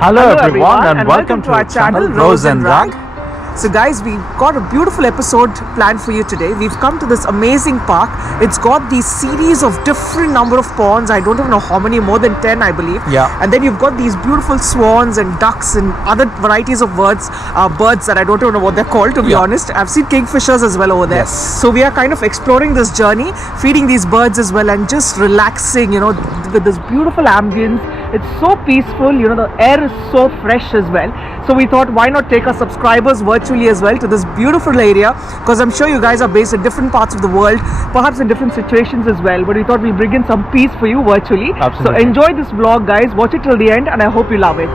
Hello everyone and welcome to our channel Rose and Rag. So guys, we've got a beautiful episode planned for you today. We've come to this amazing park. It's got these series of different number of ponds. I don't even know how many, more than 10 I believe. Yeah. And then you've got these beautiful swans and ducks and other varieties of birds that I don't even know what they're called, to be honest. I've seen kingfishers as well over there. Yes. So we are kind of exploring this journey, feeding these birds as well and just relaxing, you know, with this beautiful ambience. It's so peaceful, you know, the air is so fresh as well. So we thought, why not take our subscribers virtually as well to this beautiful area, because I'm sure you guys are based in different parts of the world, perhaps in different situations as well, but we thought we'll bring in some peace for you virtually. Absolutely. So enjoy this vlog guys, watch it till the end and I hope you love it.